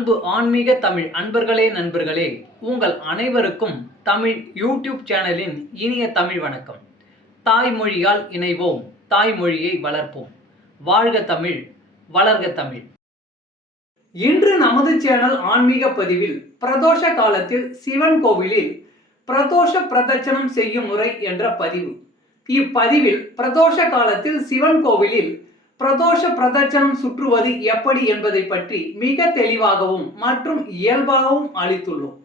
அன்பு ஆன்மீக தமிழ் அன்பர்களே நண்பர்களே, உங்கள் அனைவருக்கும் தமிழ் யூடியூப் சேனலின் இனிய தமிழ் வணக்கம். தாய்மொழியால் இணைவோம், தாய்மொழியை வளர்ப்போம். வாழ்க தமிழ், வளர்க தமிழ். இன்று நமது சேனல் ஆன்மீக பதிவில் பிரதோஷ காலத்தில் சிவன் கோவிலில் பிரதோஷ பிரதட்சணம் செய்யும் முறை என்ற பதிவு. இப்பதிவில் பிரதோஷ காலத்தில் சிவன் கோவிலில் பிரதோஷ பிரதட்சணம் சுற்றுவது எப்படி என்பதை பற்றி மிக தெளிவாகவும் மற்றும் இயல்பாகவும் அளித்துள்ளோம்.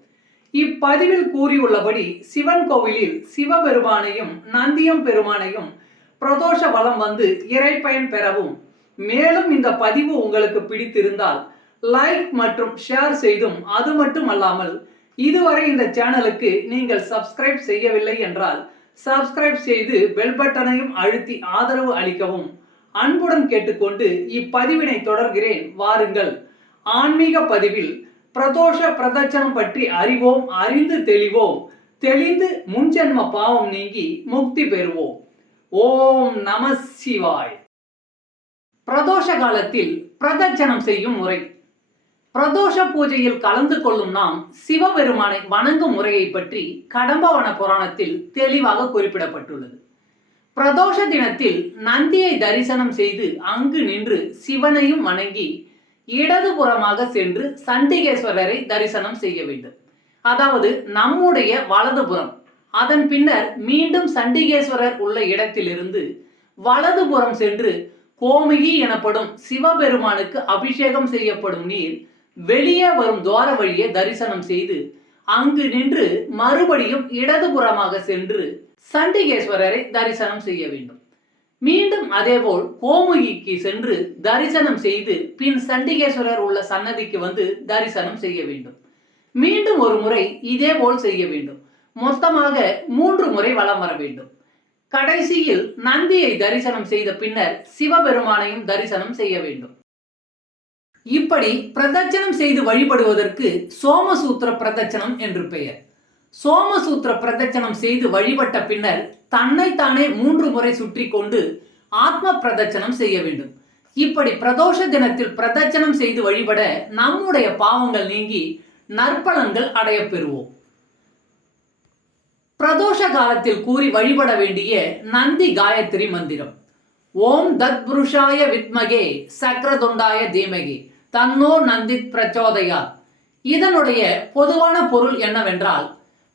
இப்பதிவில் கூறியுள்ளபடி சிவன் கோவிலில் சிவபெருமானையும் நந்தியம் பெருமானையும் பிரதோஷ வலம் வந்து இறைப்பயன் பெறவும், மேலும் இந்த பதிவு உங்களுக்கு பிடித்திருந்தால் லைக் மற்றும் ஷேர் செய்தும், அது மட்டுமல்லாமல் இதுவரை இந்த சேனலுக்கு நீங்கள் சப்ஸ்கிரைப் செய்யவில்லை என்றால் சப்ஸ்கிரைப் செய்து பெல் பட்டனையும் அழுத்தி ஆதரவு அளிக்கவும் அன்புடன் கேட்டுக்கொண்டு இப்பதிவினை தொடர்கிறேன். வாருங்கள். ஆன்மீக பதிவில் பிரதோஷ பிரதட்சணம் பற்றி அறிவோம், அறிந்து தெளிவோம், தெளிந்து முன்ஜென்ம பாவம் நீங்கி முக்தி பெறுவோம். ஓம் நம சிவாய். பிரதோஷ காலத்தில் பிரதட்சணம் செய்யும் முறை. பிரதோஷ பூஜையில் கலந்து கொள்ளும் நாம் சிவபெருமானை வணங்கும் முறையை பற்றி கடம்பவன புராணத்தில் தெளிவாக குறிப்பிடப்பட்டுள்ளது. பிரதோஷ தினத்தில் நந்தியை தரிசனம் செய்து அங்கு நின்று சிவனையும் வணங்கி இடதுபுறமாக சென்று சண்டிகேஸ்வரரை தரிசனம் செய்ய வேண்டும். அதாவது நம்முடைய வலதுபுறம். அதன் பின்னர் மீண்டும் சண்டிகேஸ்வரர் உள்ள இடத்திலிருந்து வலதுபுறம் சென்று கோமுகி எனப்படும் சிவபெருமானுக்கு அபிஷேகம் செய்யப்படும் நீர் வெளியே வரும் துவார வழியை தரிசனம் செய்து அங்கு நின்று மறுபடியும் இடதுபுறமாக சென்று சண்டிகேஸ்வரரை தரிசனம் செய்ய வேண்டும். மீண்டும் அதேபோல் கோமுகிக்கு சென்று தரிசனம் செய்து பின் சண்டிகேஸ்வரர் உள்ள சன்னதிக்கு வந்து தரிசனம் செய்ய வேண்டும். மீண்டும் ஒரு முறை இதேபோல் செய்ய வேண்டும். மொத்தமாக 3 முறை வலம் வர வேண்டும். கடைசியில் நந்தியை தரிசனம் செய்த பின்னர் சிவபெருமானையும் தரிசனம் செய்ய வேண்டும். இப்படி பிரதட்சணம் செய்து வழிபடுவதற்கு சோமசூத்திர பிரதட்சணம் என்று பெயர். சோமசூத்திர பிரதட்சணம் செய்து வழிபட்ட பின்னர் தன்னைத்தானே 3 முறை சுற்றி கொண்டு ஆத்ம பிரதட்சணம் செய்ய வேண்டும். இப்படி பிரதோஷ தினத்தில் பிரதட்சணம் செய்து வழிபட நம்முடைய பாவங்கள் நீங்கி நற்பலன்கள் அடைய பெறுவோம். பிரதோஷ காலத்தில் கூறி வழிபட வேண்டிய நந்தி காயத்ரி மந்திரம். ஓம் தத்புருஷாய வித்மகே சக்ரதுண்டாய தீமகி தன்னோ நந்தி பிரச்சோதயா. இதனுடைய பொதுவான பொருள் என்னவென்றால்,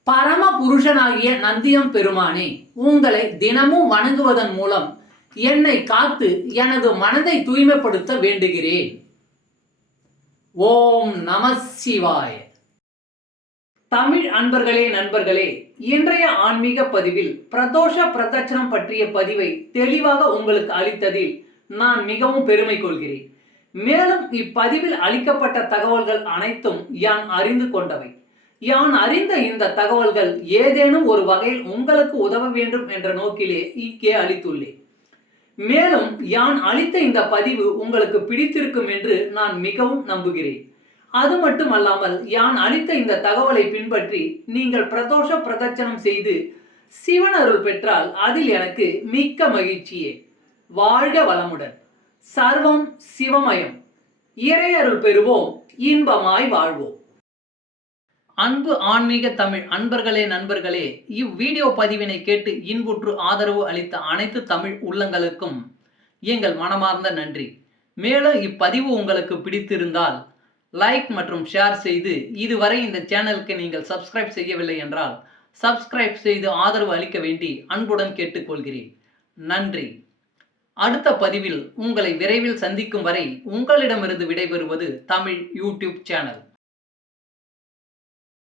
பரம புருஷனாகிய நந்தியம் பெருமானே, உங்களை தினமும் வணங்குவதன் மூலம் என்னை காத்து எனது மனதை தூய்மைப்படுத்த வேண்டுகிறேன். ஓம் நம சிவாய. தமிழ் அன்பர்களே நண்பர்களே, இன்றைய ஆன்மீக பதிவில் பிரதோஷ பிரதட்சணம் பற்றிய பதிவை தெளிவாக உங்களுக்கு அளித்ததில் நான் மிகவும் பெருமை கொள்கிறேன். மேலும் இப்பதிவில் அளிக்கப்பட்ட தகவல்கள் அனைத்தும் யான் அறிந்து கொண்டவை. யான் அறிந்த இந்த தகவல்கள் ஏதேனும் ஒரு வகையில் உங்களுக்கு உதவ வேண்டும் என்ற நோக்கிலே இங்கே அளித்துள்ளேன். மேலும் யான் அளித்த இந்த பதிவு உங்களுக்கு பிடித்திருக்கும் என்று நான் மிகவும் நம்புகிறேன். அது மட்டுமல்லாமல் யான் அளித்த இந்த தகவலை பின்பற்றி நீங்கள் பிரதோஷ பிரதட்சணம் செய்து சிவன் அருள் பெற்றால் அதில் எனக்கு மிக்க மகிழ்ச்சியே. வாழ்க வளமுடன். சர்வம் சிவமயம். இறையருள் பெறுவோம், இன்பமாய் வாழ்வோம். அன்பு ஆன்மீக தமிழ் அன்பர்களே நண்பர்களே, இவ்வீடியோ பதிவினை கேட்டு இன்புற்று ஆதரவு அளித்த அனைத்து தமிழ் உள்ளங்களுக்கும் எங்கள் மனமார்ந்த நன்றி. மேலும் இப்பதிவு உங்களுக்கு பிடித்திருந்தால் லைக் மற்றும் ஷேர் செய்து, இதுவரை இந்த சேனலுக்கு நீங்கள் சப்ஸ்கிரைப் செய்யவில்லை என்றால் சப்ஸ்கிரைப் செய்து ஆதரவு அளிக்க வேண்டி அன்புடன் கேட்டுக்கொள்கிறேன். நன்றி. அடுத்த பதிவில் உங்களை விரைவில் சந்திக்கும் வரை உங்களிடமிருந்து விடைபெறுவது தமிழ் யூடியூப் சேனல்.